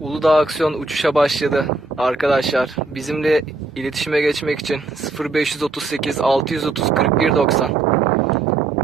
Uludağ Aksiyon uçuşa başladı. Arkadaşlar bizimle iletişime geçmek için 0538 630 41 90